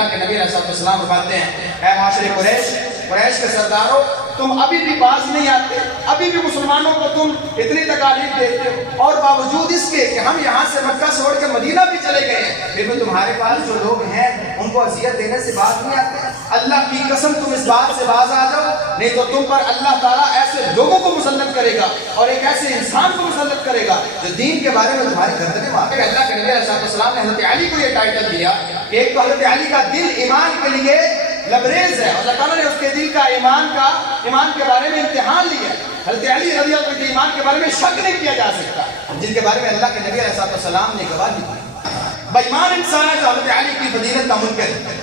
اللہ کے نبی علیہ السلام فرماتے ہیں اے معاشر قریش کے سرداروں، تم ابھی بھی باز نہیں آتے، ابھی بھی مسلمانوں کو تم اتنی تکالیف دیتے ہو، اور باوجود اس کے کہ ہم یہاں سے مکہ چھوڑ کے مدینہ بھی چلے گئے ہیں، پھر بھی تمہارے پاس جو لوگ ہیں ان کو اذیت دینے سے باز نہیں آتے۔ اللہ کی قسم تم اس بات سے باز آ جاؤ، نہیں تو تم پر اللہ تعالیٰ ایسے لوگوں کو مسلط کرے گا اور ایک ایسے انسان کو مسلط کرے گا جو دین کے بارے میں تمہاری گردنیں مارے۔ اللہ کے نبی علیہ السلام نے حضرت علی کو یہ ٹائٹل دیا کہ ایک تو حضرت علی کا دل ایمان کے لیے لبریز ہے، اور اللہ تعالیٰ نے اس کے دل کا ایمان کے بارے میں امتحان لیا۔ حضرت علی رضی اللہ عنہ کے ایمان کے بارے میں شک نہیں کیا جا سکتا، جن کے بارے میں اللہ کے نبی علیہ السلام نے گواہی دی۔ بے ایمان انسان ہے جو حضرت علی کی فضیلت کا منکر ہے،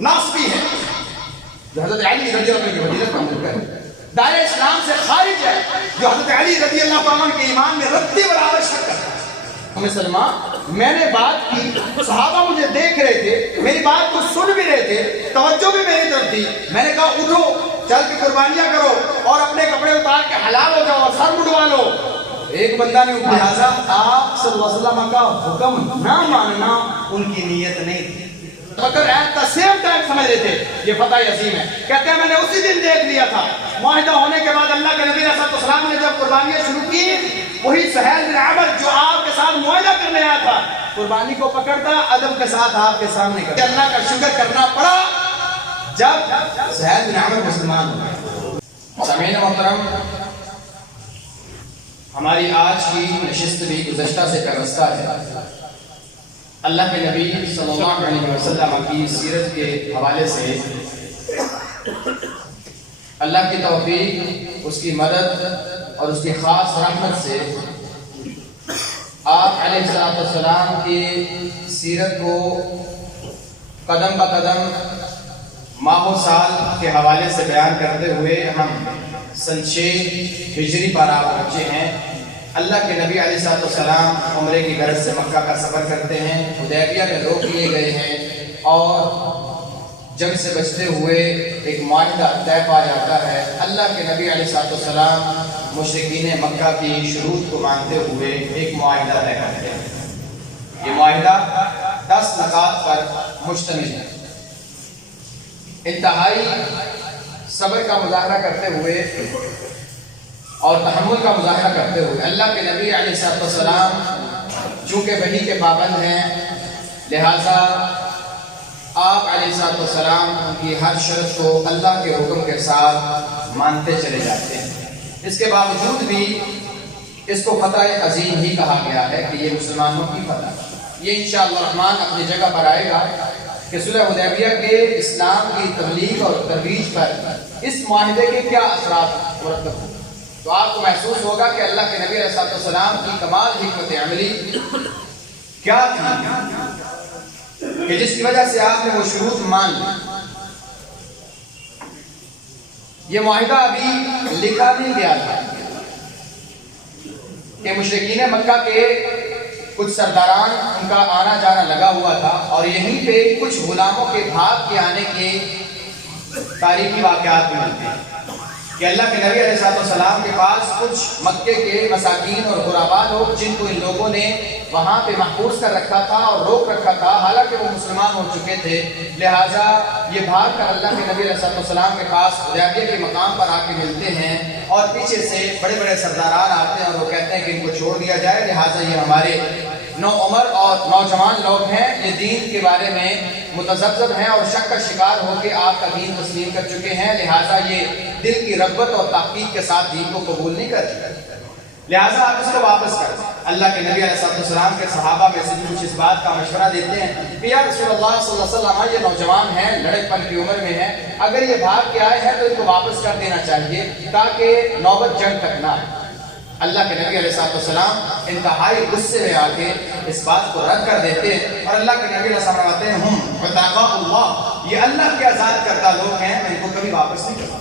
ناصبی ہے جو حضرت علی رضی اللہ عنہ کی فضیلت کا منکر ہے، دائرہ اسلام سے خارج ہے جو حضرت علی رضی اللہ عنہ کے ایمان میں رتی برابر شک کرتا ہے۔ سلمہ، میں نے بات کی، صحابہ مجھے دیکھ رہے تھے، میری بات کو سن بھی رہے تھے، توجہ بھی میری طرف تھی، میں نے کہا اٹھو چل کے قربانیاں کرو اور اپنے کپڑے اتار کے حلال ہو جاؤ اور سر مڈوا لو۔ ایک بندہ نے لہٰذا آپ صلی اللہ علیہ وسلم کا حکم نہ ماننا ان کی نیت نہیں تھی، مگر ایٹ دا سیم ٹائم سمجھ رہے تھے یہ فتح عظیم ہے۔ کہتے ہیں میں نے اسی دن دیکھ لیا تھا، معاہدہ ہونے کے بعد اللہ کے نبی علیہ السلام نے جب قربانیاں شروع کی، وہی سہیل بن عمرو جو آپ کے ساتھ معاہدہ کرنے آیا تھا، قربانی کو پکڑتا ادب کے ساتھ آپ کے سامنے کرتا۔ اللہ کا شکر کرنا پڑا جب سہیل بن عمرو مسلمان ہوئے۔ سامعین محترم، ہماری آج کی نشست بھی گزشتہ سے پیوستہ ہے۔ اللہ کے نبی صلی اللہ علیہ وسلم کی سیرت کے حوالے سے اللہ کی توفیق، اس کی مدد اور اس کی خاص رحمت سے آپ علیہ السلام کی سیرت کو قدم بہ قدم ماہ و سال کے حوالے سے بیان کرتے ہوئے ہم سن 6 ہجری پر آ پہنچے ہیں۔ اللہ کے نبی علیہ السلام عمرے کی غرض سے مکہ کا سفر کرتے ہیں، حدیبیہ میں روک لیے گئے ہیں اور جنگ سے بچتے ہوئے ایک معاہدہ طے پا جاتا ہے۔ اللہ کے نبی علیہ السلام مشرکین مکہ کی شروط کو مانتے ہوئے ایک معاہدہ طے کرتے ہیں۔ یہ معاہدہ 10 نکات پر مشتمل ہے۔ انتہائی صبر کا مظاہرہ کرتے ہوئے اور تحمل کا مظاہرہ کرتے ہوئے اللہ کے نبی علیہ السلام چونکہ وحی کے پابند ہیں، لہٰذا آپ علیہ السلام ان کی ہر شرط کو اللہ کے حکم کے ساتھ مانتے چلے جاتے ہیں۔ اس کے باوجود بھی اس کو فتح عظیم ہی کہا گیا ہے کہ یہ مسلمانوں کی فتح۔ یہ انشاءاللہ الرحمن اپنی جگہ پر آئے گا کہ صلح حدیبیہ کے اسلام کی تبلیغ اور ترویج پر اس معاہدے کے کیا اثرات مرتب ہوں، تو آپ کو محسوس ہوگا کہ اللہ کے نبی علیہ السلام کی کمال حکمت عملی کیا تھی کہ جس کی وجہ سے آپ نے وہ شروط مان لی۔ یہ معاہدہ ابھی لکھا نہیں گیا تھا کہ مشرکین مکہ کے کچھ سرداران ان کا آنا جانا لگا ہوا تھا، اور یہیں پہ کچھ غلاموں کے بھاگ کے آنے کے تاریخی واقعات بھی ملتے ہیں کہ اللہ کے نبی علیہ السلام کے پاس کچھ مکے کے مساکین اور غربا لوگ جن کو ان لوگوں نے وہاں پہ محفوظ کر رکھا تھا اور روک رکھا تھا، حالانکہ وہ مسلمان ہو چکے تھے، لہٰذا یہ بھاگ کر اللہ کے نبی علیہ السلام کے پاس حدیبیہ کے مقام پر آ کے ملتے ہیں، اور پیچھے سے بڑے بڑے سرداران آتے ہیں اور وہ کہتے ہیں کہ ان کو چھوڑ دیا جائے، لہٰذا یہ ہمارے نوعمر اور نوجوان لوگ ہیں، یہ دین کے بارے میں متذبذب ہیں اور شک کا شکار ہو کے آپ کا دین تسلیم کر چکے ہیں، لہٰذا یہ دل کی رغبت اور تحقیق کے ساتھ دین کو قبول نہیں کر چکے، لہٰذا آپ اس کو واپس کر دیں۔ اللہ کے نبی علیہ السلام کے صحابہ میں سے کچھ اس بات کا مشورہ دیتے ہیں کہ یا رسول اللہ صلی اللہ علیہ وسلم، یہ نوجوان ہیں، لڑک پن کی عمر میں ہیں، اگر یہ بھاگ کے آئے ہیں تو ان کو واپس کر دینا چاہیے تاکہ نوبت جنگ تک نہ آئے۔ اللہ کے نبی علیہ السلام انتہائی غصے میں آ کے اس بات کو رد کر دیتے ہیں، اور اللہ کے نبی علیہ السلام فرماتے ہیں ہم عتقاء اللہ، یہ اللہ کے آزاد کردہ لوگ ہیں، میں ان کو کبھی واپس نہیں کرتا،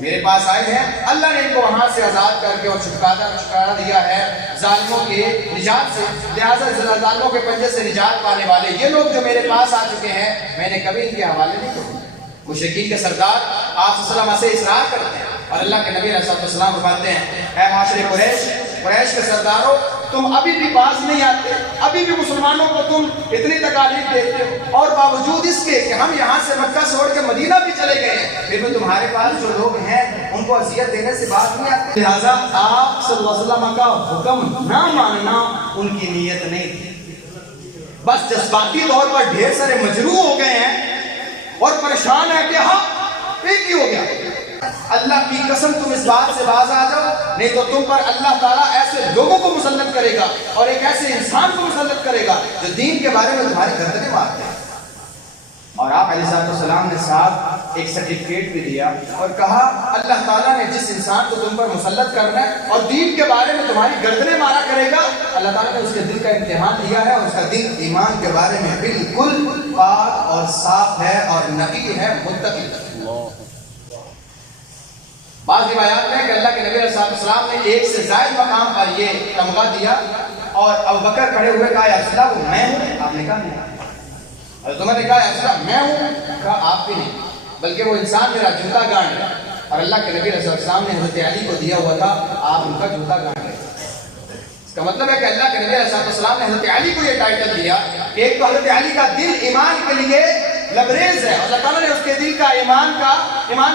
میرے پاس آئے ہیں، اللہ نے ان کو وہاں سے آزاد کر کے اور چھٹکارا دیا ہے ظالموں کے نجات سے، لہٰذا ظالموں کے پنجے سے نجات پانے والے یہ لوگ جو میرے پاس آ چکے ہیں، میں نے کبھی ان کے حوالے نہیں کروں۔ مشرکین کے سردار آپ صلی اللہ علیہ وسلم سے اصرار کرتے ہیں، اور اللہ کے نبی علیہ السلام فرماتے ہیں اے معاشر قریش کے سرداروں، تم ابھی بھی باز نہیں آتے, ابھی بھی مسلمانوں کو تم اتنی تکالیف دیتے ہو, اور باوجود اس کے کہ ہم یہاں سے مکہ چھوڑ کے مدینہ بھی چلے گئے ہیں, پھر بھی تمہارے پاس جو لوگ ہیں ان کو اذیت دینے سے باز نہیں آتے. لہٰذا آپ صلی اللہ علیہ وسلم کا حکم نہ ماننا ان کی نیت نہیں تھی, بس جذباتی طور پر ڈھیر سارے مجروح ہو گئے ہیں اور پریشان ہے کہ ہاں ایک ہی ہو گیا. اللہ کی قسم تم اس بات سے باز آ جاؤ, نہیں تو تم پر اللہ تعالیٰ ایسے لوگوں کو مسلط کرے گا اور ایک ایسے انسان کو مسلط کرے گا جو دین کے بارے میں تمہاری گردنیں مارتے ہیں. اور آپ علیہ السلام نے ساتھ ایک سرٹیفکیٹ بھی دیا اور کہا اللہ تعالیٰ نے جس انسان کو تم پر مسلط کرنا ہے اور دین کے بارے میں تمہاری گردنیں مارا کرے گا, اللہ تعالیٰ نے اس کے دل کا امتحان لیا ہے اور اس کا دل ایمان کے بارے میں بالکل پاک اور صاف ہے اور نقی ہے, متقی. بعض روایات میں کہ اللہ کے نبی علیہ السلام نے ایک سے زائد مقام پر یہ تمغہ دیا اور ابوبکر کھڑے ہوئے کہا یا رسول اللہ وہ میں ہوں, آپ نے کہا نہیں. حضرت عمر نے کہا یا رسول اللہ میں ہوں, کہا آپ بھی نہیں, بلکہ وہ انسان میرا جوتا گانٹ ہے. اور اللہ کے نبی علیہ السلام نے حضرت علی کو دیا ہوا تھا, آپ ان کا جوتا گانٹ ہے. اس کا مطلب ہے کہ اللہ کے نبی علیہ السلام نے حضرت علی کو یہ ٹائٹل دیا کہ ایک تو حضرت علی کا دل ایمان کے لیے لبریز ہے, اللہ تعالیٰ نے اس کے دل کا ایمان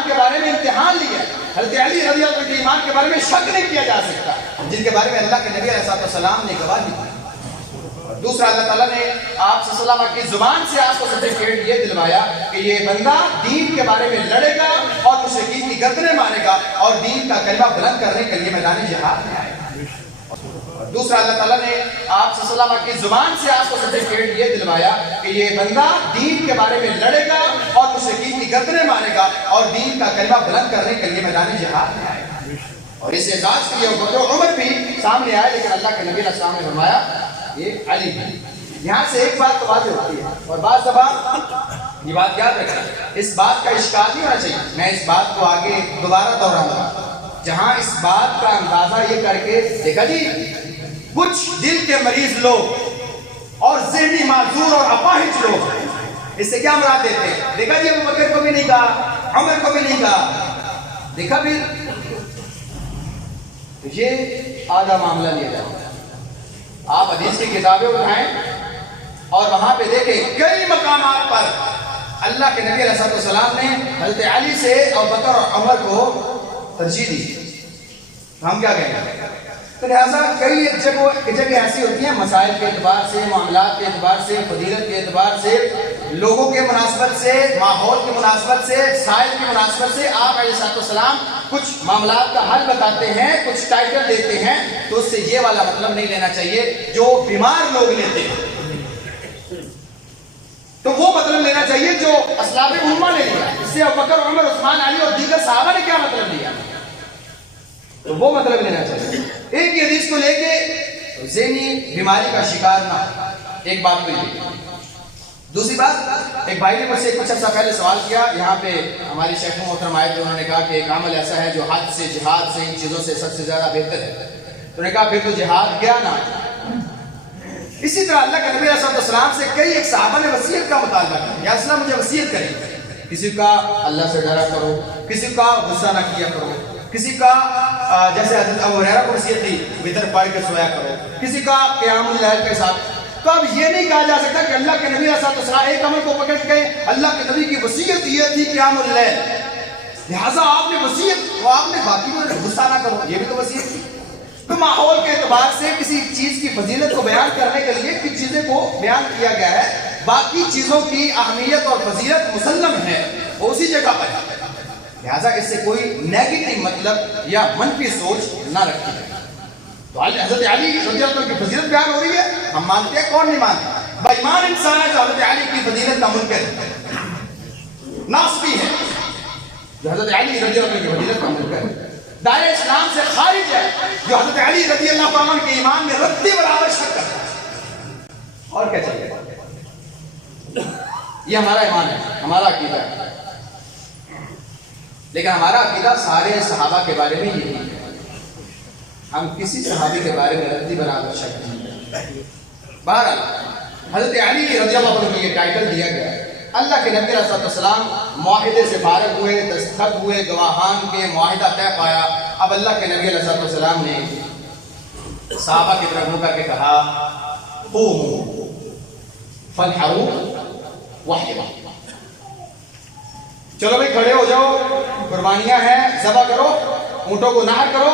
کے بارے میں امتحان لیا. حضرت علی رضی اللہ عنہ کے ایمان کے بارے میں شک نہیں کیا جا سکتا, جن کے بارے میں اللہ کے نبی علیہ السلام نے گواہی دی. اور دوسرا, اللہ تعالیٰ نے آپ صلی اللہ علیہ وسلم کی زبان سے آپ کو سرٹیفکیٹ یہ دلوایا کہ یہ بندہ دین کے بارے میں لڑے گا اور مشرکین کی گردنیں مارے گا اور دین کا کلمہ بلند کرنے کے لیے میدان جہاد میں آئے گا. دوسرا, اللہ تعالیٰ نے آپ صلی اللہ علیہ وسلم کی زبان سے آپ کو سرٹیفکیٹ یہ دلوایا کہ یہ بندہ دین کے بارے میں لڑے گا اور مشرکین کی گردنیں مارے گا اور دین کا کلمہ بلند کرنے کے لیے میدان جہاد میں آئے گا. اور اس اعزاز کے لیے عمر بھی سامنے آئے, لیکن اللہ کے نبی علیہ السلام نے فرمایا یہ علی ہے. یہاں سے ایک بات تو واضح ہوتی ہے, اور بعض دفعہ یہ بات یاد رکھنا, اس بات کا اشکال نہیں ہونا چاہیے. میں اس بات کو آگے دوبارہ دہراؤں گا, جہاں اس بات کا اندازہ یہ کر کے دیکھا جی کچھ دل کے مریض لوگ اور ذہنی معذور اور اپاہج لوگ اس سے کیا مراد دیتے ہیں, دیکھا جی ابوبکر کو بھی نہیں کہا, عمر کو بھی نہیں کہا, دیکھا بھی یہ آدھا معاملہ لیا جاتا ہے. آپ حدیث کی کتابیں اٹھائیں اور وہاں پہ دیکھیں کئی مقامات پر اللہ کے نبی علیہ السلام نے حضرت علی سے ابوبکر اور عمر کو ترجیح دی. ہم کیا کہیں گے؟ تو لہٰذا کئی جگہ ایسی ہوتی ہیں مسائل کے اعتبار سے, معاملات کے اعتبار سے, فضیلت کے اعتبار سے, لوگوں کے مناسبت سے, ماحول کی مناسبت سے, سائل کی مناسبت سے آپ علیہ السلام کچھ معاملات کا حل بتاتے ہیں, کچھ ٹائٹل دیتے ہیں, تو اس سے یہ والا مطلب نہیں لینا چاہیے جو بیمار لوگ لیتے ہیں, تو وہ مطلب لینا چاہیے جو اسلاف امہ نے لیا. اس سے ابوبکر, عمر, عثمان, علی اور دیگر صحابہ نے کیا مطلب لیا, تو وہ مطلب لینا چاہیے. ایک ہی حدیث کو لے کے ذہنی بیماری کا شکار نہ ہو, ایک بات تو یہ. دوسری بات, ایک بھائی نے مجھ سے کچھ عرصہ پہلے سوال کیا, یہاں پہ ہماری شیخ محترم آئے تھے, انہوں نے کہا کہ ایک عمل ایسا ہے جو حج سے, جہاد سے, ان چیزوں سے سب سے زیادہ بہتر ہے. تو انہوں نے کہا پھر تو جہاد گیا نا. اسی طرح اللہ کے نبی علیہ السلام سے کئی ایک صحابہ نے وصیت کا مطالبہ کیا, یا اسلام مجھے وصیت کریں. کسی کا اللہ سے ڈرا کرو, کسی کا غصہ نہ کیا کرو, کسی کا جیسے حضرت ابو ہریرہ کو وصیت تھی وتر پڑھ کے سویا کرو, کسی کا قیام اللیل کے ساتھ. تو اب یہ نہیں کہا جا سکتا کہ اللہ کے نبی علیہ السلام ایک عمل کو پکڑ کے اللہ کے نبی کی وصیت یہ تھی قیام اللیل, لہٰذا آپ نے وصیت, آپ نے باقی میں غصہ نہ کرو, یہ بھی تو وصیت تھی. تو ماحول کے اعتبار سے کسی چیز کی فضیلت کو بیان کرنے کے لیے کچھ چیزیں کو بیان کیا گیا ہے, باقی چیزوں کی اہمیت اور فضیلت مسلم ہے, وہ اسی جگہ پر ہے. لہٰذا اس سے کوئی نیگیٹو مطلب یا منفی سوچ نہ رکھی جائے. تو حضرت علی رضی اللہ عنہ کی فضیلت بیان ہو رہی ہے, ہم مانتے ہیں, کون نہیں مانتے؟ بےایمان انسان ہے جو حضرت علی کی فضیلت کا منکر ہے, ناصبی ہے جو حضرت علی رضی اللہ عنہ کی فضیلت کا منکر ہے, دائرہ اسلام سے خارج ہے جو حضرت علی رضی اللہ عنہ کے ایمان میں رتی برابر شک کرتا ہے. اور کیا چاہیے؟ یہ ہمارا ایمان ہے, ہمارا عقیدہ ہے, لیکن ہمارا عقیدہ سارے صحابہ کے بارے میں یہی ہے. ہم کسی صحابی کے بارے میں رتی برابر شک نہیں کرتے. بہرحال حضرت علی رضی اللہ عنہ کو یہ ٹائٹل دیا گیا ہے. اللہ کے نبی علیہ السلام معاہدے سے فارغ ہوئے, دستخط ہوئے, گواہان کے معاہدہ طے پایا. اب اللہ کے نبی علیہ السلام نے صحابہ کی طرف منہ کر کے کہا قوموا فانحروا واحرقوا، چلو بھائی کھڑے ہو جاؤ، قربانیاں ہیں، ذبح کرو، اونٹوں کو نحر کرو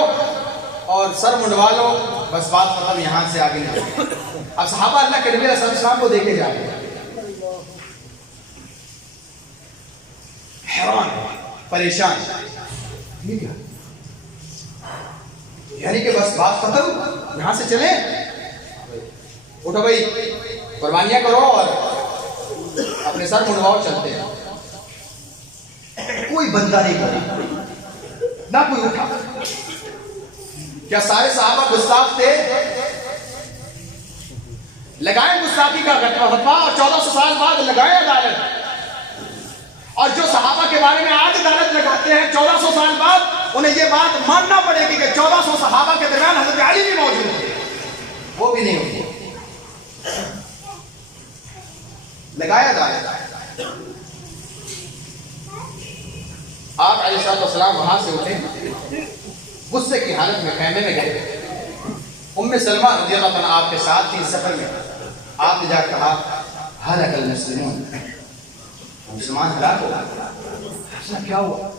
اور سر منڈوا لو، بس بات ختم، یہاں سے آگے نہیں۔ اب صحابہ اللہ کے نبی علیہ السلام کو دیکھے جا رہے ہیں، حیران، پریشان، یعنی کہ بس بات ختم، یہاں سے چلیں، اٹھو بھائی قربانیاں کرو اور اپنے سر منڈواؤ، چلتے ہیں۔ کوئی بندہ نہیں کرا، نہ کوئی اٹھا۔ کیا سارے صحابہ گستاخ تھے؟ لگائیں گستاخی کا فتویٰ اور 1400 سال بعد لگائیں عدالت، اور جو صحابہ کے بارے میں آج عدالت لگاتے ہیں 1400 سال بعد، انہیں یہ بات ماننا پڑے گی کہ 1400 صحابہ کے درمیان حضرت علی بھی موجود تھے، وہ بھی نہیں ہوتے۔ لگایا عدالت، آپ علیہ السلام وہاں سے اٹھے، غصے کی حالت میں خیمے میں گئے۔ ام سلمہ رضی اللہ عنہ آپ کے ساتھ تھی سفر میں، آپ نے جا کہا ہلاک المسلمون، مسلمان ہلاک ہو گئے۔ ایسا کیا ہوا؟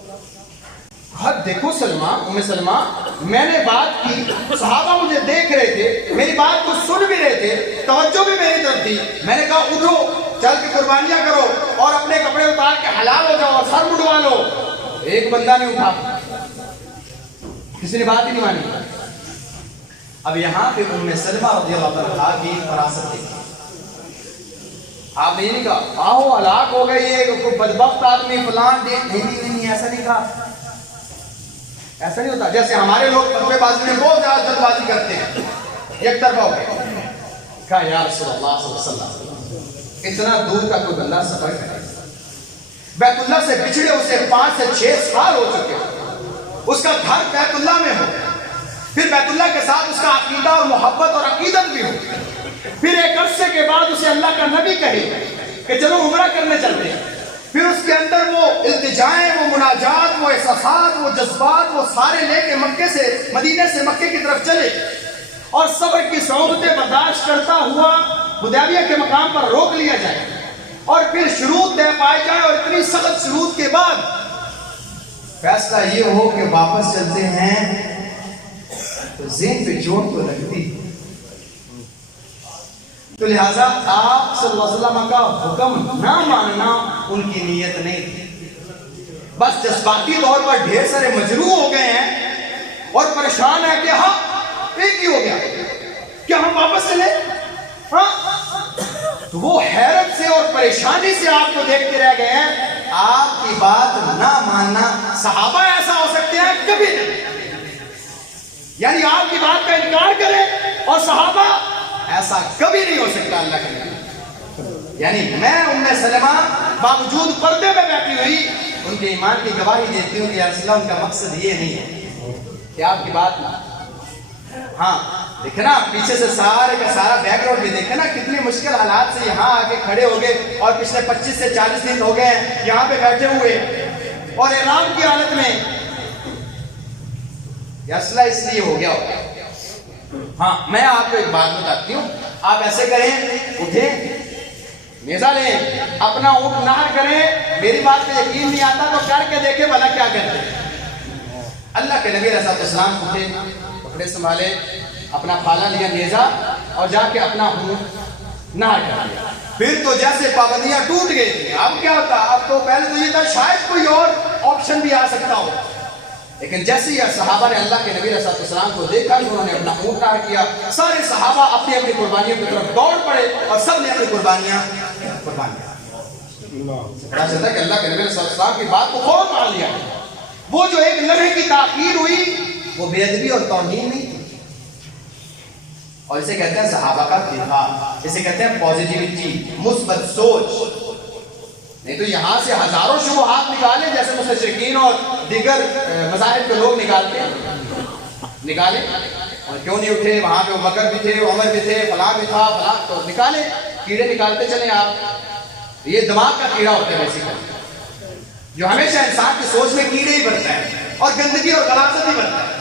حد دیکھو سلمہ، ام سلمہ، میں نے بات کی، صحابہ مجھے دیکھ رہے تھے، میری بات کو سن بھی رہے تھے، توجہ بھی میری طرف تھی، میں نے کہا اٹھو، چل کے قربانیاں کرو اور اپنے کپڑے اتار کے حلال ہو جاؤ اور سر منڈوا لو۔ ایک بندہ نہیں اٹھا، کسی نے بات ہی نہیں مانی۔ اب یہاں پہ ام سلمہ رضی اللہ عنہا کی فراست دیکھی، آپ نے یہ نہیں کہا آہو ہلاک ہو گئے یہ بدبخت آدمی فلان دے، نہیں، ایسا نہیں کہا، ایسا نہیں ہوتا۔ جیسے ہمارے لوگ فتوے بازی میں بہت زیادہ جلد بازی کرتے ہیں، ایک طرفہ ہو گئے۔ کہا یا رسول اللہ صلی اللہ علیہ وسلم، اتنا دور کا کوئی بندہ سفر کرے، بیت اللہ سے بچھڑے اسے 5 سے 6 سال ہو چکے، اس کا گھر بیت اللہ میں ہو، پھر بیت اللہ کے ساتھ اس کا عقیدہ اور محبت اور عقیدت بھی ہو، پھر ایک عرصے کے بعد اسے اللہ کا نبی کہے کہ چلو عمرہ کرنے چلتے ہیں، پھر اس کے اندر وہ التجائیں، وہ مناجات، وہ احساسات، وہ جذبات، وہ سارے لے کے مکے سے، مدینے سے مکے کی طرف چلے اور صبر کی صعوبتیں برداشت کرتا ہوا حدیبیہ کے مقام پر روک لیا جائے اور پھر شروط طے پائے جائے، اور اتنی سخت شروط کے بعد فیصلہ یہ ہو کہ واپس چلتے ہیں، تو ذہن پہ چوٹ تو لگتی۔ تو لہٰذا آپ صلی اللہ علیہ وسلم کا حکم نہ ماننا ان کی نیت نہیں تھی، بس جذباتی طور پر ڈھیر سارے مجروح ہو گئے ہیں اور پریشان ہے کہ ہاں ایک ہی ہو گیا، کیا ہم واپس چلے؟ ہاں، تو وہ حیرت سے اور پریشانی سے آپ کو دیکھتے رہ گئے ہیں۔ آپ کی بات نہ ماننا، صحابہ ایسا ہو سکتے ہیں کبھی نہیں، یعنی آپ کی بات کا انکار کریں اور صحابہ ایسا کبھی نہیں ہو سکتا اللہ کے نبی۔ یعنی میں ام سلمہ باوجود پردے میں بیٹھی ہوئی ان کے ایمان کی گواہی دیتی ہوں کہ یا رسول اللہ، ان کا مقصد یہ نہیں ہے کہ آپ کی بات نہ، ہاں دیکھنا پیچھے سے سارے کا سارا بیک گراؤنڈ بھی دیکھنا، کتنی مشکل حالات سے یہاں آ کے کھڑے ہو گئے اور پچھلے 25 سے 40 دن ہو گئے ہیں یہاں پہ بیٹھے ہوئے اور اعلان کی حالت میں، یا رسول اللہ اس لیے ہو گیا ہوگا۔ ہاں میں آپ کو ایک بات بتاتی ہوں، آپ ایسے کریں، اٹھیں، نیزہ لیں، اپنا اونٹ نہر کریں، میری بات پہ یقین نہیں آتا تو کر کے دیکھیں بھلا کیا کہتے ہیں۔ اللہ کے نبی علیہ السلام اٹھے، کپڑے سنبھالے، اپنا پھالا لیا نیزہ اور جا کے اپنا اونٹ نہر کر لیا۔ پھر تو جیسے پابندیاں ٹوٹ گئی تھی، اب کیا ہوتا، اب تو پہلے تو یہ تھا شاید کوئی اور آپشن بھی آ سکتا ہو، لیکن جیسے ہی صحابہ نے اللہ کے نبی علیہ السلام کو دیکھا کہ انہوں نے اپنا اونٹ نہر کیا، سارے صحابہ اپنی اپنی قربانیوں کی طرف دوڑ پڑے اور سب نے اپنی قربانیاں قربان کر۔ پتا چلتا ہے کہ اللہ کے نبی علیہ السلام کی بات کو فوراً مان لیا، وہ جو ایک لمحے کی تاخیر ہوئی وہ بے ادبی اور توہین نہیں تھی، اور اسے کہتے ہیں صحابہ کا دفاع، اسے کہتے ہیں پازیٹیوٹی، مثبت سوچ۔ نہیں تو یہاں سے ہزاروں شبہات نکالے جیسے مستشرقین اور دیگر مذاہب کے لوگ نکالتے ہیں، نکالے، اور کیوں نہیں اٹھے، وہاں پہ بکر بھی تھے، عمر بھی تھے، فلاں بھی تھا، فلاں، تو نکالے، کیڑے نکالتے چلیں آپ۔ یہ دماغ کا کیڑا ہوتا ہے بیسیکلی، جو ہمیشہ انسان کی سوچ میں کیڑے ہی بڑھتا ہے اور گندگی اور غلاظت ہی بڑھتا ہے۔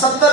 70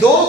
2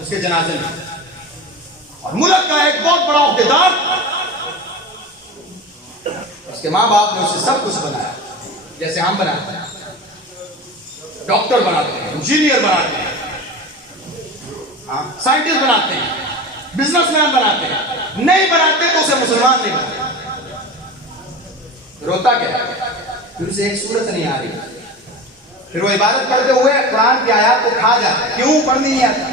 اس کے جنازے میں، اور ملک کا ایک بہت بڑا عہدیدار، اس کے ماں باپ نے اسے سب کچھ بنایا جیسے ہم بناتے ہیں، ڈاکٹر بناتے ہیں، انجینئر بناتے ہیں، سائنٹسٹ بناتے ہیں، بزنس مین بناتے ہیں، نہیں بناتے تو اسے مسلمان نہیں بناتے۔ روتا کیا ہے؟ پھر اسے ایک صورت نہیں آ رہی، پھر وہ عبادت کرتے ہوئے قرآن کی آیات کو کھا جاتا ہے، کیوں پڑھنی نہیں آتا؟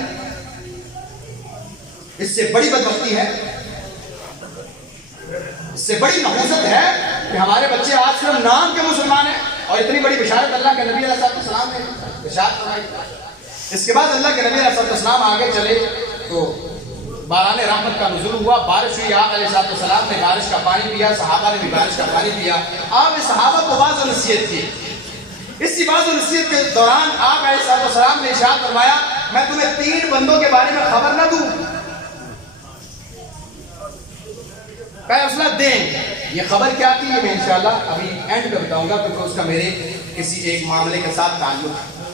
اس سے بڑی بدبختی ہے، اس سے بڑی نحوست ہے کہ ہمارے بچے آج صرف نام کے مسلمان ہیں، اور اتنی بڑی بشارت اللہ کے نبی علیہ السلام نے بشارت فرمائی۔ اس کے بعد اللہ کے نبی علیہ السلام آگے چلے تو باران رحمت کا نزول ہوا، بارش ہوئی، آپ علیہ السلام نے بارش کا پانی پیا، صحابہ نے بھی بارش کا پانی پیا۔ آپ نے صحابہ کو واضح نصیحت کی، اسی واضح نصیحت کے دوران آپ علیہ السلام نے ارشاد فرمایا، میں تمہیں 3 بندوں کے بارے میں خبر نہ دوں؟ فیصلہ دیں۔ یہ خبر کیا تھی یہ میں انشاءاللہ ابھی اینڈ پہ بتاؤں گا، کیونکہ اس کا میرے کسی ایک معاملے کے ساتھ تعلق ہے،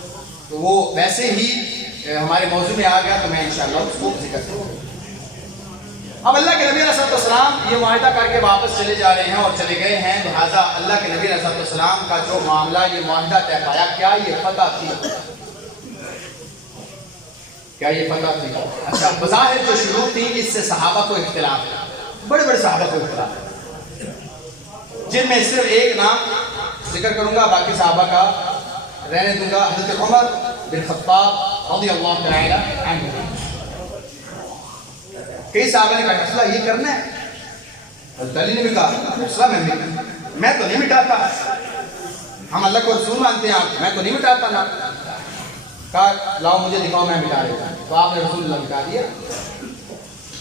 تو وہ ویسے ہی ہمارے موضوع میں آ گیا تو میں انشاءاللہ اس کو ذکر کروں گا۔ اب اللہ کے نبی علیہ السلام یہ معاہدہ کر کے واپس چلے جا رہے ہیں اور چلے گئے ہیں، لہٰذا اللہ کے نبی علیہ السلام کا جو معاملہ یہ معاہدہ طے پایا، کیا یہ فتح تھی؟ کیا یہ فتح تھی؟ اچھا، بظاہر جو شروط تھی اس سے صحابہ کو اختلاف ہے، بڑے بڑے صحابہ کو اختلاف ہے، جن میں صرف ایک نام ذکر کروں گا، باقی صحابہ کا رہنے دوں گا۔ حضرت عمر بن خطاب رضی اللہ تعالی عنہ، کئی صحابہ نے کہا فیصلہ یہ کرنا ہے، حضرت علی نے بھی کہا فیصلہ میں تو نہیں مٹاتا، ہم اللہ کو رسول مانتے ہیں، میں تو نہیں مٹاتا نا۔ کہا لاؤ مجھے دکھاؤ میں مٹا دیتا ہوں، تو آپ نے رسول اللہ مٹا دیا۔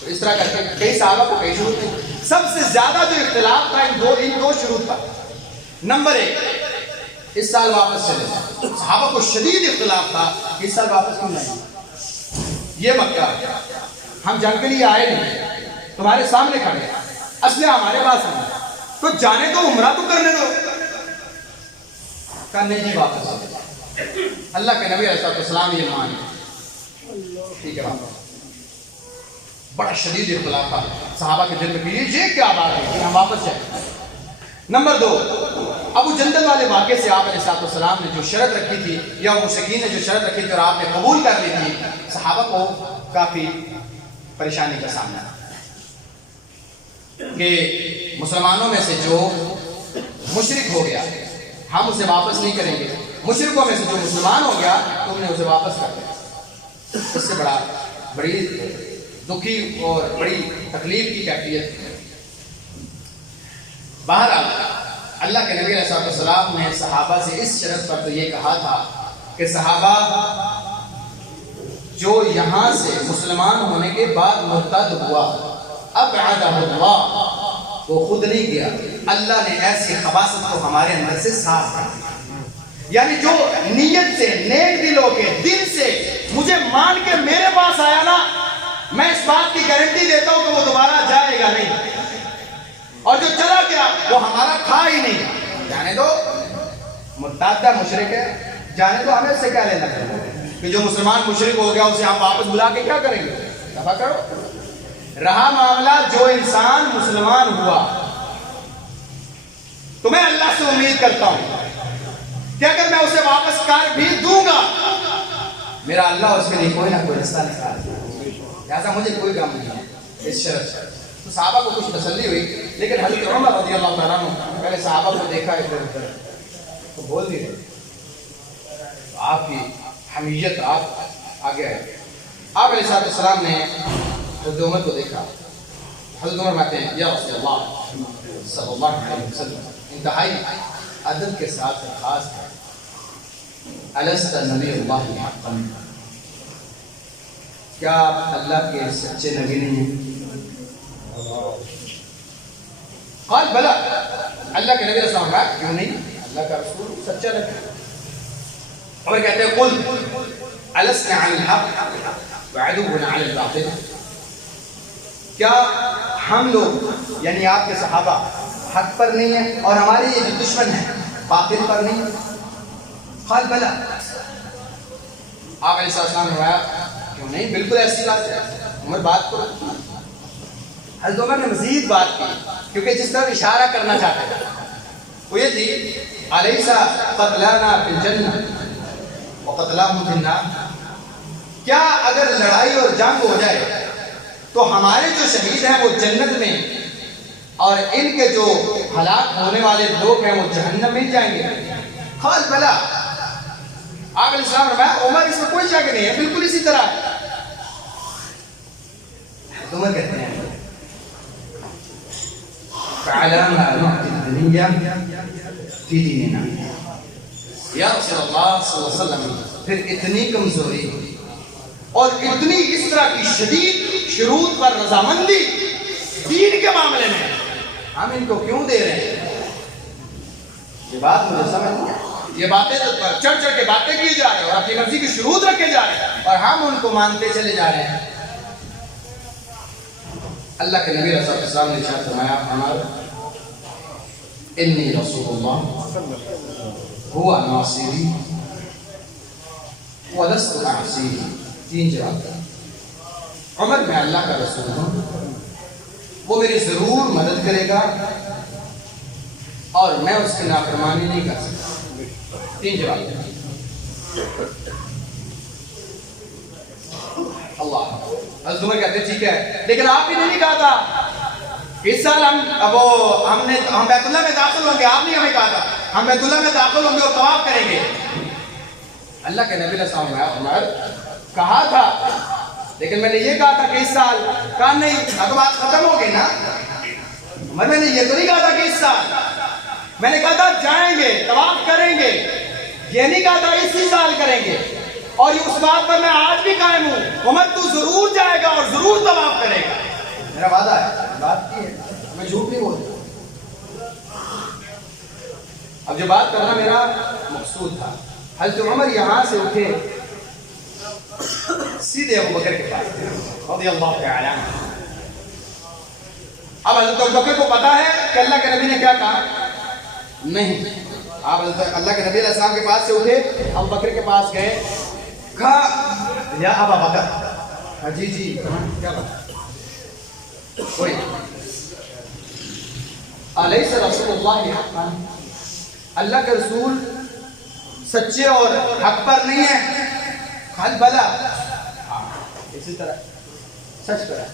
اس طرح کر کے کئی صحابہ کو کئی شروط تھی۔ سب سے زیادہ جو اختلاف تھا ان دو شروط پر، نمبر 1، اس سال واپس چلے جائیں۔ صحابہ کو شدید اختلاف تھا کہ اس سال واپس کیوں جائیں، یہ مکہ ہم جنگ کے لیے آئے نہیں، تمہارے سامنے کھڑے، اسلحہ ہمارے پاس ہے، تو جانے دو، عمرہ تو کرنے دو۔ کرنے جی واپس اللہ کے نبی علیہ السلام یہ مان، ٹھیک ہے واپس۔ بڑا شدید اختلاف تھا صحابہ کے دل میں کہ یہ کیا بات ہے کہ ہم واپس جائیں۔ نمبر 2، ابو جندل والے واقعے سے آپ علیہ السلام نے جو شرط رکھی تھی، یا مشرکین نے جو شرط رکھی تھی اور آپ نے قبول کر لی تھی، صحابہ کو کافی پریشانی کا سامنا کہ مسلمانوں میں سے جو مشرک ہو گیا ہم اسے واپس نہیں کریں گے، مشرکوں میں سے جو مسلمان ہو گیا تم نے اسے واپس کر دیا۔ اس سے بڑی دکھی اور بڑی تکلیف کی کیفیت۔ بہرحال اللہ کے نبی علیہ السلام نے صحابہ سے اس شرط پر تو یہ کہا تھا کہ صحابہ جو یہاں سے مسلمان ہونے کے بعد مرتد ہوا، ابعدہ اللہ، وہ خود نہیں گیا، اللہ نے ایسی خباثت کو ہمارے اندر سے صاف کر دیا۔ یعنی جو نیت سے، نیک دل ہو کے، دل سے مجھے مان کے میرے پاس آیا نا، میں اس بات کی گارنٹی دیتا ہوں کہ وہ دوبارہ جائے گا نہیں، اور جو چلا گیا وہ ہمارا تھا ہی نہیں۔ جانے دو، مرتد مشرک ہے، جانے دو، ہمیں اس سے کیا لینا چاہیے کہ جو مسلمان مشرک ہو گیا اسے ہم واپس بلا کے کیا کریں گے، دفع کرو۔ رہا معاملہ جو انسان مسلمان ہوا، تو میں اللہ سے امید کرتا ہوں کہ اگر میں اسے واپس کر بھی دوں گا، میرا اللہ اس کے لیے کوئی نہ کوئی رستہ نکال دے، لہٰذا مجھے کوئی غم نہیں ہے اس شرط سے۔ تو صحابہ کو کچھ تسلی ہوئی، لیکن حضرت عمر رضی اللہ تعالیٰ عنہ پہلے صحابہ کو دیکھا ادھر ادھر تو بول نہیں رہے، آپ کی حمیت آپ آگے آئے۔ آپ علیہ السلام نے حضرت عمر کو دیکھا، حضرت عمر کہتے ہیں یا رسول اللہ صلی اللہ علیہ وسلم، انتہائی ادب کے ساتھ خاص ہے، الست نبی اللہ حقا، کیا آپ اللہ کے سچے نبی نہیں ہیں؟ قال بلا، اللہ کے نبی صلی اللہ علیہ وسلم کیوں نہیں، اللہ کا رسول سچا نبی۔ اور کہتے ہیں قل السنا عن الحق وعدونا عن الباطل، کیا ہم لوگ یعنی آپ کے صحابہ حق پر نہیں ہیں اور ہمارے یہ جو دشمن ہیں باطل پر نہیں؟ قال بلا، آپ علیہ السلام نے فرمایا کیوں نہیں، بالکل ایسی بات ہے، عمر بات کرو۔ حضرت عمر نے مزید بات کی، کیونکہ جس طرح اشارہ کرنا چاہتے تھے وہ یہ تھی، الیس قتلانا فی الجنہ وقتلاہم فی النار، کیا اگر لڑائی اور جنگ ہو جائے تو ہمارے جو شہید ہیں وہ جنت میں اور ان کے جو ہلاک ہونے والے لوگ ہیں وہ جہنم میں جائیں گے؟ قال بلا، آپ علیہ السلام فرمایا عمر اس میں کوئی شک نہیں ہے، بالکل اسی طرح ہے۔ عمر کہتے ہیں فعلا ما نعطي الدنيا في ديننا، یا رسول اللہ صلی اللہ علیہ وسلم پھر اتنی کمزوری اور اتنی اس طرح کی شدید شروط پر رضامندی دین کے معاملے میں ہم ان کو کیوں دے رہے ہیں؟ یہ بات مجھے سمجھ نہیں آئی۔ یہ باتیں تو چڑھ چڑھ کے باتیں کی جا رہے ہیں اور اپنی مرضی کی شروط رکھے جا رہے ہیں اور ہم ان کو مانتے چلے جا رہے ہیں۔ اللہ کے نبی صلی اللہ علیہ وسلم نے ارشاد فرمایا عمر انی رسول اللہ هو ناصری ولست اعصیہ، تین جواب تھا۔ عمر میں اللہ کا رسول ہوں، وہ میری ضرور مدد کرے گا اور میں اس کی نافرمانی نہیں کر سکتا، تین جواب تھا۔ اللہ حضرت عمر کہتے ٹھیک ہے، لیکن آپ نے نہیں کہا تھا اس سال ہم بیت اللہ میں داخل ہوں گے، آپ نے ہمیں کہا تھا ہم بیت اللہ میں داخل ہوں گے اور طواف کریں گے۔ اللہ کے نبی علیہ السلام نے عمر کہا تھا، لیکن میں نے یہ کہا تھا کہ اس سال، کہا نہیں، تو بات ختم ہو گئی نا۔ عمر میں نے یہ تو نہیں کہا تھا کہ اس سال، میں نے کہا تھا جائیں گے طواف کریں گے، یہ نہیں کہا تھا اسی سال کریں گے، اور یہ اس بات پر میں آج بھی قائم ہوں، عمر تو ضرور جائے گا اور ضرور طواف کرے گا، میرا وعدہ ہے، بات کی ہے، میں جھوٹ نہیں بولتا۔ اب جو بات کرنا میرا مقصود تھا، حضرت عمر یہاں سے اٹھے سیدھے ابو بکر کے پاس رضی اللہ تعالی عنہ۔ اب حضرت ابو بکر کو پتا ہے کہ اللہ کے نبی نے کیا کہا، نہیں، آپ اللہ کے نبی علیہ السلام کے پاس سے اٹھے، ابو بکر کے پاس گئے، کہا یا ابا بکر، جی جی کیا بات، کوئی الیس رسول اللہ حقا، اللہ کے رسول سچے اور حق پر نہیں ہے؟ قال بلا، اسی طرح سچ پر ہے۔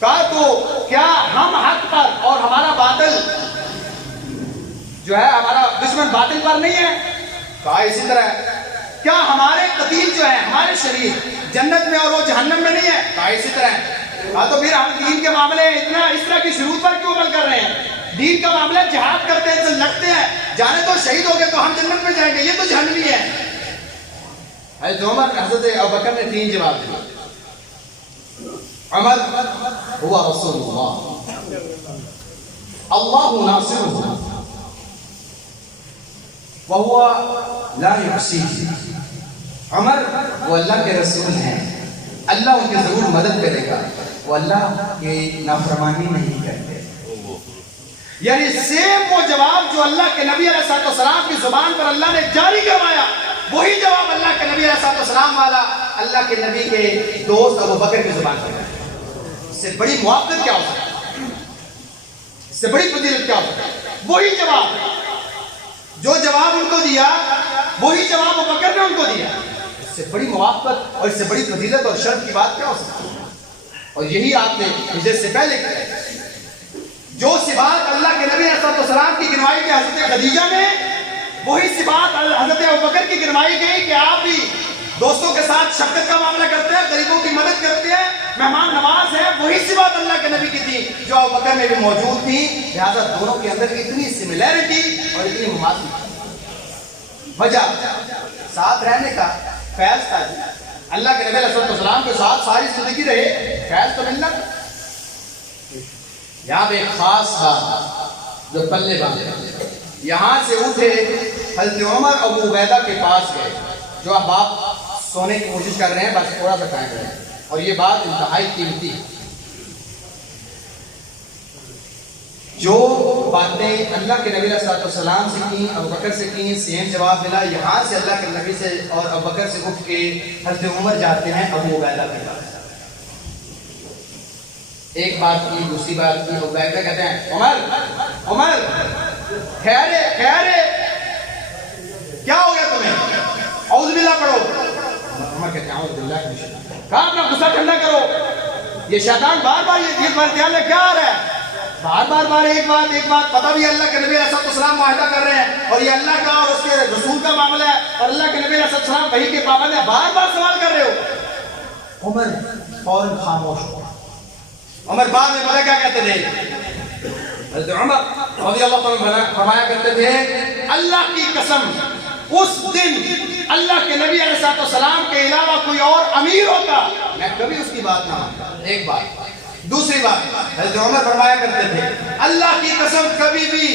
کہا تو کیا ہم حق پر اور ہمارا باطل جو ہے، ہمارا دشمن باطل پر نہیں ہے؟ کہا اسی طرح ہے۔ کیا ہمارے قتیل جو ہے، ہمارے شریف جنت میں اور وہ جہنم میں نہیں ہے؟ کہا اسی طرح ہے۔ کہا تو پھر ہم دین کے معاملے اس طرح کی شروط پر کیوں عمل کر رہے ہیں؟ دین کا معاملہ جہاد کرتے ہیں تو لگتے ہیں، جانے تو شہید ہو گئے تو ہم جنت میں جائیں گے، یہ تو جہنمی ہے۔ حضرت عمر حضرت ابوبکر نے تین جواب دیے۔ عمر ہوا رسول اللہ، اللہ ناصرہ وہو لا یعصیہ، عمر وہ اللہ کے رسول ہیں، اللہ ان کی ضرور مدد کرے گا، وہ اللہ کی نافرمانی نہیں کرتے۔ یعنی سیم وہ جواب جو اللہ کے نبی علیہ السلام کی زبان پر اللہ نے جاری کروایا، وہی جواب اللہ کے نبی علیہ السلام والا اللہ کے نبی کے دوست ابو بکر کی زبان پر ہے۔ اس سے بڑی موافقت کیا ہو سکتی ہے؟ اس سے بڑی فضیلت کیا ہو سکتی ہے؟ وہی جواب، جو جواب ان کو دیا وہی جواب ابو بکر نے ان کو دیا، اس سے بڑی موافقت اور اس سے بڑی فضیلت اور شرف کی بات کیا ہو سکتی ہے؟ اور یہی آپ نے ہجرت سے پہلے کیا، جو صفات اللہ کے نبی علیہ السلام کی گنوائی کی حضرت خدیجہ میں، وہی صفات حضرت ابوبکر کی گنوائی گئی کہ آپ بھی دوستوں کے ساتھ شفقت کا معاملہ کرتے ہیں، غریبوں کی مدد کرتے ہیں، مہمان نواز ہیں، وہی صفات اللہ کے نبی کی تھی جو ابوبکر میں بھی موجود تھی۔ لہٰذا دونوں کے اندر اتنی سملیرٹی اور اتنی مماثلت، وجہ ساتھ رہنے کا فیض تھا۔ اللہ کے نبی علیہ السلام کے ساتھ ساری زندگی رہے، فیض تو ملنا۔ یہاں پہ ایک خاص بات جو پلے باندھے، یہاں سے اٹھے حضرت عمر ابو عبیدہ کے پاس گئے، جو اب آپ سونے کی کوشش کر رہے ہیں، بس تھوڑا سا ٹائم ہے، اور یہ بات انتہائی قیمتی ہے۔ جو باتیں اللہ کے نبی علیہ السلام سے کی، ابو بکر سے کی، سیم جواب ملا، یہاں سے اللہ کے نبی سے اور ابو بکر سے اٹھ کے حضرت عمر جاتے ہیں ابو عبیدہ کے پاس۔ ایک بات کی، دوسری بات کی، ابو عبیدہ کہتے ہیں عمر خیر کیا ہو گیا تمہیں؟ اعوذ باللہ پڑھو۔ عمر کہتے ہیں اعوذ باللہ من الشیطان، کہا اپنا غصہ ٹھنڈا کرو، یہ شیطان بار بار یہ مرتیال کیا آ رہا ہے؟ بار ایک بات پتہ بھی اللہ کے نبی علیہ السلام معاہدہ کر رہے ہیں اور یہ اللہ کا اور اس کے رسول کا معاملہ ہے اور اللہ کے نبی علیہ السلام وحی کے پابند ہیں، بار سوال کر رہے ہو۔ عمر فوراً خاموش ہو۔ عمر بعد میں پتہ کیا کہتے تھے؟ حضرت عمر رضی اللہ عنہ فرمایا کرتے تھے اللہ کی قسم اس دن اللہ کے نبی علیہ السلام کے علاوہ کوئی اور امیر ہوتا میں کبھی اس کی بات نہ مانتا۔ ایک بات۔ دوسری بات، حضرت عمر فرمایا کرتے تھے اللہ کی قسم کبھی بھی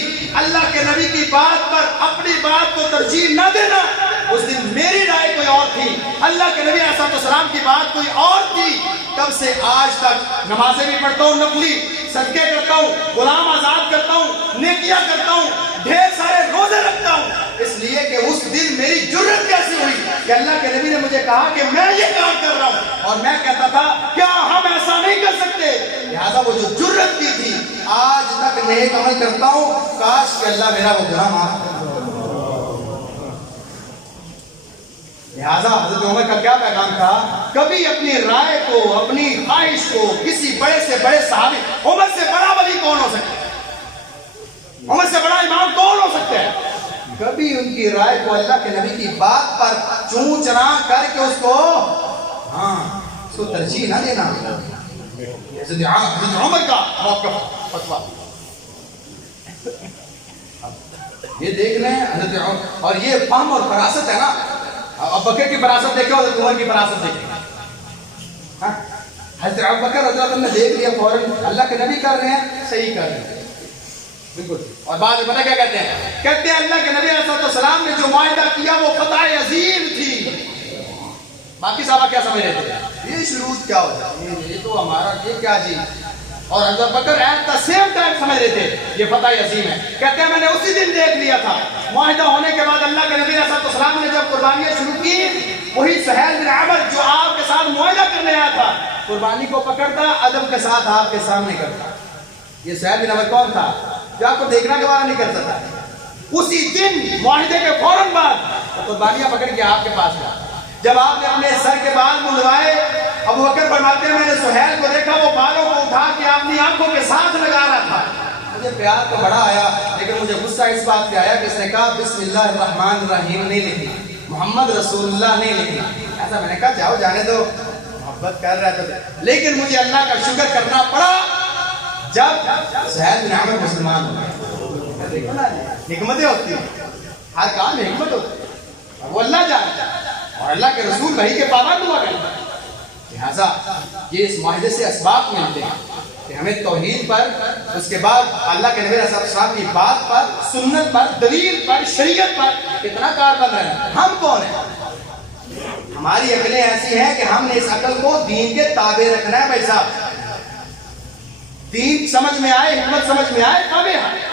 اللہ کے نبی کی بات پر اپنی بات کو ترجیح نہ دینا۔ اس دن میری رائے کوئی اور تھی، اللہ کے نبی علیہ السلام کی بات کوئی اور تھی۔ تب سے آج تک نمازیں بھی پڑھتا ہوں، نفلی صدقے کرتا ہوں، غلام آزاد کرتا ہوں، نیکیاں کرتا ہوں، ڈھیر سارے روزے رکھتا ہوں، اس لیے کہ اس دن میری جرت کیسی ہوئی کہ اللہ کے نبی نے مجھے کہا کہ میں یہ کام کر رہا ہوں اور میں کہتا تھا کیا ہم ایسا نہیں کر سکتے؟ لہذا وہ جو جرت کی تھی آج تک نیک عمل کرتا ہوں، کاش کہ اللہ میرا وہ گناہ معاف کر۔ لہذا حضرت عمر کا کیا پیغام تھا؟ کبھی اپنی رائے کو، اپنی خواہش کو کسی بڑے سے بڑے صحابی، عمر سے بڑا ولی کون ہو سکتا ہے؟ عمر سے بڑا امام کون ہو سکتا ہے؟ کبھی ان کی رائے کو اللہ کے نبی کی بات پر چون چرا کر کے اس کو ترجیح نہ دینا۔ حضرت عمر کا موقف فتویٰ یہ دیکھ لیں حضرت عمر، اور یہ فہم اور فراست ہے نا۔ اب بکر کی فراست دیکھو، حضرت عمر کی فراست دیکھو۔ حضرت ابو بکر رضی اللہ عنہ نے دیکھ لیا فوراً اللہ کے نبی کر رہے ہیں، صحیح کر رہے ہیں، بالکل۔ اور بعد میں پتہ کیا کہتے ہیں اللہ کے نبی علیہ السلام نے جو معاہدہ کیا وہ فتح عظیم تھی۔ باقی صحابہ کیا سمجھ رہے تھے؟ یہ شروط کیا ہوتا ہے، یہ تو ہمارا یہ کیا جی، اور حضرت بکر ایٹ دا سیم ٹائم سمجھ رہے تھے یہ فتح عظیم ہے۔ کہتے ہیں میں نے اسی دن دیکھ لیا تھا، معاہدہ ہونے کے بعد اللہ کے نبی علیہ السلام نے جب قربانیاں شروع کی، وہی سہیل بن عمر جو آپ کے ساتھ معاہدہ کرنے آیا تھا قربانی کو پکڑتا، ادب کے ساتھ آپ کے سامنے کرتا۔ یہ سہیل بن عمر کون تھا؟ جو آپ کو دیکھنا گوارا نہیں کرتا تھا۔ اسی دن معاہدے کے فوراً بعد قربانیاں پکڑ کے آپ کے پاس گیا۔ جب آپ نے اپنے سر کے بال منڈوائے، ابو بکر فرماتے ہیں میں نے سہیل کو دیکھا وہ بالوں کو اٹھا کے اپنی آنکھوں کے ساتھ لگا رہا تھا۔ مجھے پیار تو بڑا آیا، لیکن مجھے غصہ اس بات پہ آیا کہ اس نے کہا بسم اللہ الرحمن الرحیم نہیں لکھی، محمد رسول اللہ نہیں لکھی۔ ایسا میں نے کہا جاؤ جانے دو، محبت کر رہا تھا، لیکن مجھے اللہ کا شکر کرنا پڑا جب سہیل بن عمر مسلمان ہو گئے۔ دیکھو نا حکمتیں ہوتی ہیں، ہر کام میں حکمت ہوتی ہے، وہ اللہ جانتا ہے اور اللہ کے رسول وحی کے پابند ہوا کرتا ہے۔ لہٰذا یہ اس معاہدے سے اسباب ملتے ہیں کہ ہمیں توحید پر، اس کے بعد اللہ کے نبی علیہ السلام کی بات پر، سنت پر، دلیل پر، شریعت پر کتنا کاربند رہنا۔ ہم کون ہیں؟ ہماری عقلیں ایسی ہیں کہ ہم نے اس عقل کو دین کے تابع رکھنا ہے۔ بھائی صاحب دین سمجھ میں آئے، حکمت سمجھ میں آئے، تابع ہے۔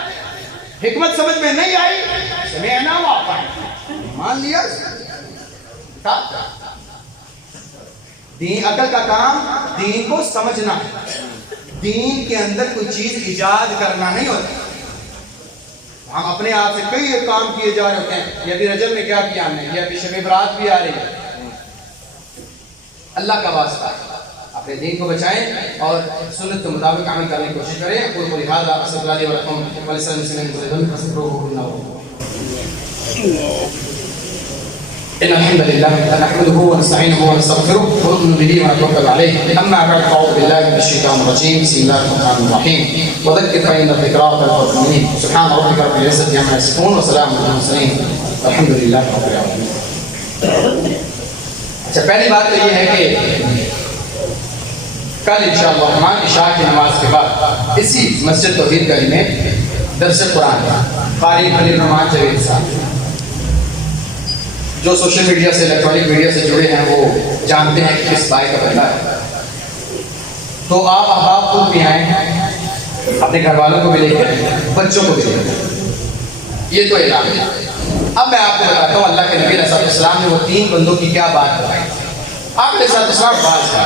حکمت سمجھ میں نہیں آئی، سمعنا واطعنا، مان لیا۔ دین عقل کا کام دین کو سمجھنا ہے، دین کے اندر کوئی چیز ایجاد کرنا نہیں ہوتا۔ ہم اپنے آپ سے کئی کام کیے جا رہے ہوتے ہیں، یہ ابھی رجب میں کیا کیا ہم نے، یہ ابھی شب برات بھی آ رہی ہے۔ اللہ کا واسطہ اپنے دین کو بچائیں اور سنت کے مطابق عمل کرنے کی کوشش کریں۔ اقول قولی ھذا واستغفر اللہ لي ولكم ولسائر المسلمين من كل ذنب فاستغفروه انه إن الحمد لله نحمده ونستعينه ونستغفره ونؤمن به ونتوكل عليه. أما بعد فأعوذ بالله من الشيطان الرجيم. بسم الله الرحمن الرحيم. وذكر فإن الذكرى تنفع المؤمنين. سبحان ربك رب العزة عما يصفون وسلام على المرسلين والحمد لله رب العالمين. اچھا پہلی بات تو یہ ہے کہ کل انشاءاللہ الرحمن عشاء کی نماز کے بعد اسی مسجد توحید گلی میں درس قرآن قاری خلیل الرحمن جاوید صاحب، جو سوشل میڈیا سے، الیکٹرانک میڈیا سے جڑے ہیں وہ جانتے ہیں کہ کس بھائی کا بندہ ہے، تو آپ احباب خود بھی آئیں اپنے گھر والوں کو بھی لے کے، بچوں کو بھی لے کے، یہ تو اعلان ہے۔ اب میں آپ کو بتاتا ہوں اللہ کے نبی علیہ السلام نے وہ 3 بندوں کی کیا بات بتائی۔ آپ علیہ السلام بات کا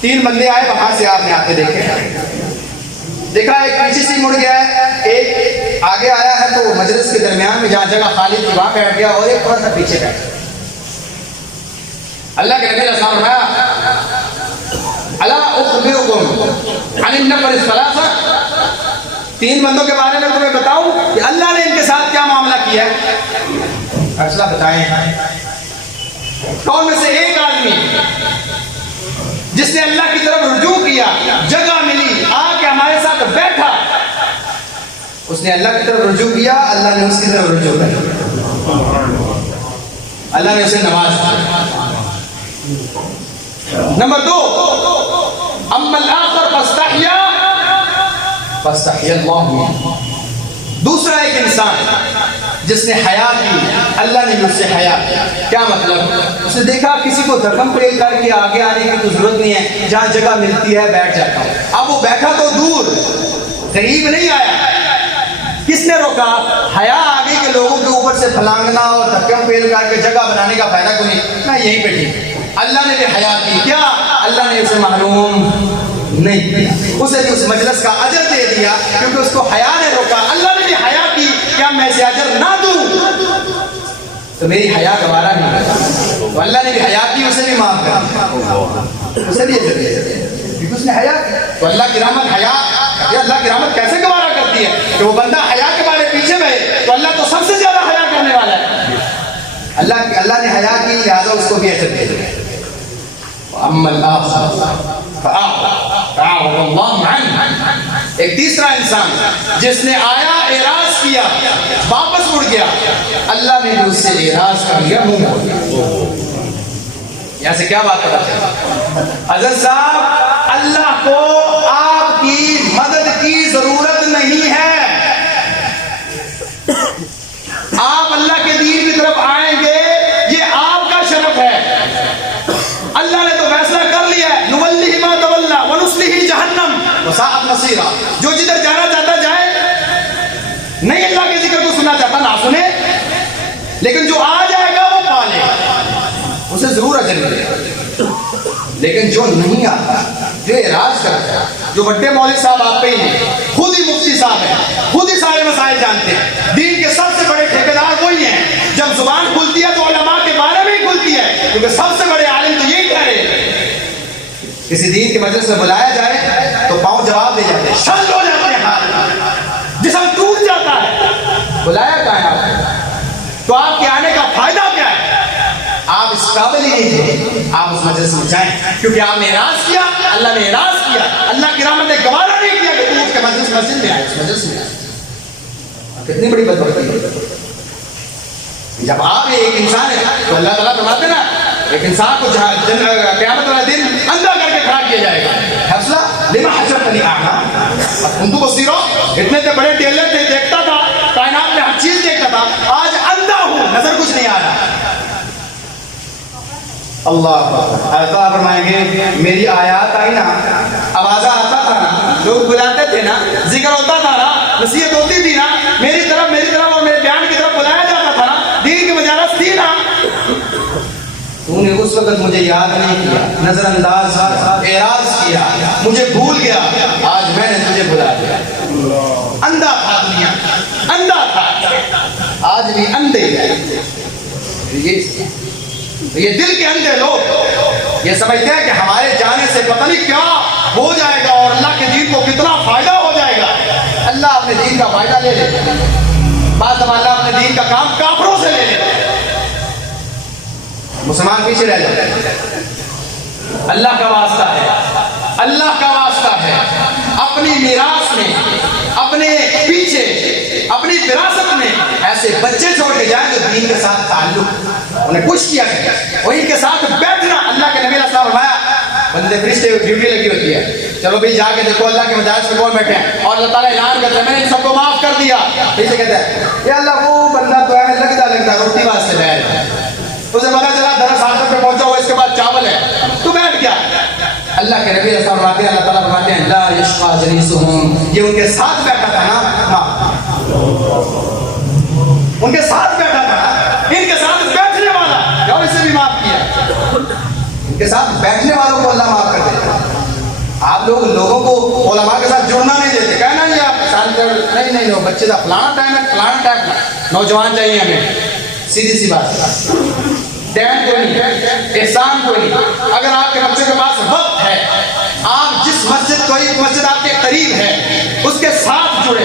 3 بندے آئے، وہاں سے آپ نے آتے دیکھے، دیکھا ایک پیچھے سے مڑ گیا ہے، ایک آگے آیا ہے تو مجلس کے درمیان میں جہاں جگہ خالی تھی وہاں بیٹھ گیا، اور ایک تھوڑا سا پیچھے بیٹھ گیا۔ اللہ کے نبی علیہ السلام فرمایا الا اخبرکم عن النفر الثلاثہ، 3 بندوں کے بارے میں تمہیں بتاؤں کہ اللہ نے ان کے ساتھ کیا معاملہ کیا ہے؟ فیصلہ بتائیں۔ کون میں سے ایک آدمی جس نے اللہ کی طرف رجوع کیا، جگہ ملی، آ کے ہمارے ساتھ بیٹھا، اس نے اللہ کی طرف رجوع کیا، اللہ نے اس کی طرف رجوع کیا، اللہ نے اسے نواز دیا۔ نمبر 2، اما الاخر فاستحیا اللہ منہ، دوسرا ایک انسان جس نے حیا کی، اللہ نے مجھ سے حیا کیا۔ کیا مطلب؟ اس نے دیکھا کسی کو دھکم پہ کر کے آگے آنے کی تو ضرورت نہیں ہے، جہاں جگہ ملتی ہے بیٹھ جاتا ہوں۔ اب وہ بیٹھا تو دور، قریب نہیں آیا، کس نے روکا؟ حیا آگے کے لوگوں کے اوپر سے پھلانگنا اور دھکم پیل کر کے جگہ بنانے کا فائدہ کوئی نہیں، میں یہیں پہ ٹھیک۔ اللہ نے بھی حیا کی، کیا اللہ نے اسے محروم نہیں کیا، اسے بھی اس مجلس کا اجر دے دیا، کیونکہ اس کو حیا نے روکا۔ اللہ نے بھی حیا کی، کیا میں اسے اجر نہ دوں؟ تو میری حیا گوارا نہیں کرتا، تو اللہ نے بھی حیا کی، اسے بھی معاف کر دیا، اسے بھی اجر دے دیا، کیونکہ اس نے حیا کی۔ تو اللہ کی رحمت حیا، اللہ کی رحمت کیسے گوارا کرتی ہے کہ وہ بندہ حیا کے بارے پیچھے گئے تو اللہ تو سب سے زیادہ حیا کرنے والا ہے۔ اللہ نے حیا کی، لہٰذا اس کو بھی اجر دے دیا۔ اما الاخر فاعرض اللہ عنہ، ایک تیسرا انسان جس نے آیا، اعراض کیا، واپس مڑ گیا، اللہ نے بھی اس سے اعراض کر لیا، منہ موڑ لیا۔ یہاں سے کیا بات پتا چلا؟ حضرت صاحب، اللہ کو آپ کی مدد کی ضرورت نہیں ہے، آپ اللہ کے دین کی طرف آئیں گے، یہ آپ کا شرف ہے۔ اللہ نے تو فیصلہ کر لیا ہے، نولہ ما تولی ونصلہ جہنم وساءت مصیرا، جو جدھر جانا چاہتا جائے، نہیں اللہ کے ذکر کو سننا چاہتا نہ سنے، لیکن جو آ جائے گا وہ پا لے گا، اسے ضرور اجر ملے گا۔ لیکن جو نہیں آتا، جو اعراض کرتا ہے، جو بڑے مولوی صاحب آپ پہ ہی ہیں، خود ہی مفتی صاحب ہیں، خود ہی سارے مسائل جانتے ہیں، دین کے سب سے بڑے ٹھیکیدار وہی ہیں، جب زبان کھلتی ہے تو علماء کے بارے میں ہی کھلتی ہے، کیونکہ سب سے بڑے عالم تو یہی کہہ رہے ہیں۔ کسی دین کے مجلس میں بلایا جائے تو پاؤں جواب دے جاتے ہیں، شل ہو جاتے ہیں، ہاتھ جسم ٹوٹ جاتا ہے، بلایا کہاں ہے آپ کو؟ تو آپ کے آنے کا فائدہ کیا ہے؟ آپ اس قابل ہی نہیں تھے آپ اس مجلس میں جائیں، کیونکہ آپ نے اعراض کیا، اللہ نے اعراض کیا، اللہ کی رحمت نے گوارا نہیں کیا کہ تم اس کے مسجد میں آئے، اس مجلس میں آئے۔ کتنی بڑی بدبختی ہے۔ جب آپ ایک انسان ہے تو اللہ تعالیٰ فرماتے نا، ایک انسان کو قیامت والا دن اندھا کر کے کھڑا کیا جائے گا، حفظہ لما حشرتنی اعمى كنت بصیرا، اتنے سے بڑے ٹیلر تھے، دیکھتا تھا کائنات میں ہر چیز دیکھتا تھا، آج اندھا ہوں، نظر کچھ نہیں آ رہا۔ اللہ فرمائیں گے میری آیات آئی نا، آوازہ آتا تھا نا، لوگ بلاتے تھے نا، ذکر ہوتا تھا نا، نصیحت ہوتی تھی نا، میری طرف اور میرے بیان کی طرف بلایا جاتا تھا نا، دین کی مجالس تھی نا، تو نے اس وقت مجھے یاد نہیں کیا، نظر انداز، اعراض کیا، مجھے بھول گیا، آج میں نے تجھے بلا دیا۔ اندھا تھا دنیا، اندھا تھا، آج بھی اندھے ہیں۔ یہ دل کے اندھے لوگ یہ سمجھتے ہیں کہ ہمارے جانے سے پتہ نہیں کیا ہو جائے گا اور اللہ کے دین کو کتنا فائدہ ہو جائے گا۔ اللہ اپنے دین کا فائدہ لے لے، بعض اللہ اپنے دین کا کام کافروں سے لے لے، مسلمان پیچھے رہ جاتے ہیں۔ اللہ کا واسطہ ہے، اللہ کا واسطہ ہے، اپنی میراث میں، اپنے پیچھے، اپنی وراثت میں ایسے بچے چھوڑ کے جائیں جو دین کے ساتھ تعلق انہیں کچھ کیا کرے، وہیں کے ساتھ بیٹھنا۔ اللہ کے نبی علیہ السلام فرمایا، بندے فرشتے ڈیوٹی لگی ہوتی ہے، چلو بھائی جا کے دیکھو اللہ کے مجالس میں کون بیٹھے ہیں، اور اللہ تعالیٰ اعلان کرتا ہے میں نے سب کو معاف کر دیا۔ پیچھے کہتا ہے یا اللہ وہ بندہ تو ہے لگتا روٹی واسطے بیٹھ ہے، اسے پتا چلا درس آخر پہ پہنچا ہوا، اس کے بعد چاول ہے، تو بیٹھ گیا۔ اللہ اللہ کے نبی رسول فرماتے ہیں، اللہ تعالیٰ فرماتے ہیں لا یشقى جلیسہم، یہ ان کے ساتھ بیٹھا تھا نا، ان کے ساتھ بیٹھا تھا، ان کے ساتھ بیٹھنے والا، اور اسے بھی معاف کیا، ان کے ساتھ بیٹھنے والوں کو اللہ معاف کر دیتا۔ آپ لوگ لوگوں کو علماء کے ساتھ جڑنا نہیں دیتے، کہنا نہیں آپ نہیں نہیں نہیں بچے کا فلانا ٹائم ہے، فلانا ٹائم ہے، نوجوان چاہیے ہمیں، سیدھی سی بات، ٹائم کوئی نہیں، احسان کوئی نہیں۔ اگر آپ کے بچے کے پاس وقت ہے، آپ جس مسجد، کوئی مسجد آپ کے قریب ہے، اس کے ساتھ جڑے،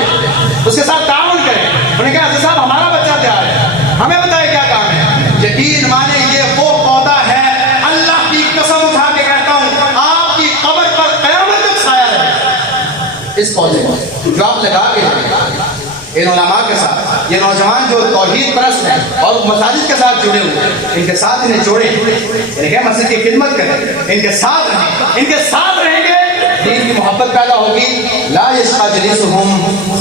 اس کے ساتھ تعاون کریں، انہیں کہا حضرت صاحب ہمارا بچہ تیار ہے، ہمیں بتائے کیا کام ہے۔ یقین مانے یہ وہ پودا ہے، اللہ کی قسم اٹھا کے کہتا ہوں آپ کی قبر پر قیامت تک سایہ رہے اس پودے کو جو آپ لگا کے ان علماء کے ساتھ۔ یہ نوجوان جو توحید پرست ہیں اور مساجد کے ساتھ جڑے ہوئے ہیں، ان کے ساتھ انہیں جوڑیں، انہیں مسجد کی خدمت کریں، ان کے ساتھ رہیں، ان کے ساتھ رہیں گے دین کی محبت پیدا ہوگی۔ لا یشقى جلیسہم،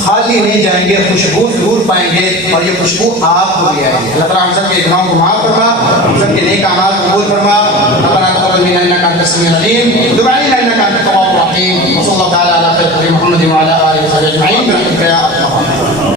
خالی نہیں جائیں گے، خوشبو ضرور پائیں گے، اور یہ خوشبو آپ کو بھی آئے گی۔ اللہ تعالیٰ ہم سب کے گناہوں کو معاف فرما، ہم سب کے نیک اعمال قبول فرما۔ ربنا تقبل منا انک انت السمیع العلیم، تب علینا انک انت التواب الرحیم، وصلی اللہ تعالی علی خیر محمد وعلی آلہ وصحبہ اجمعین برحمتک یا ارحم الراحمین۔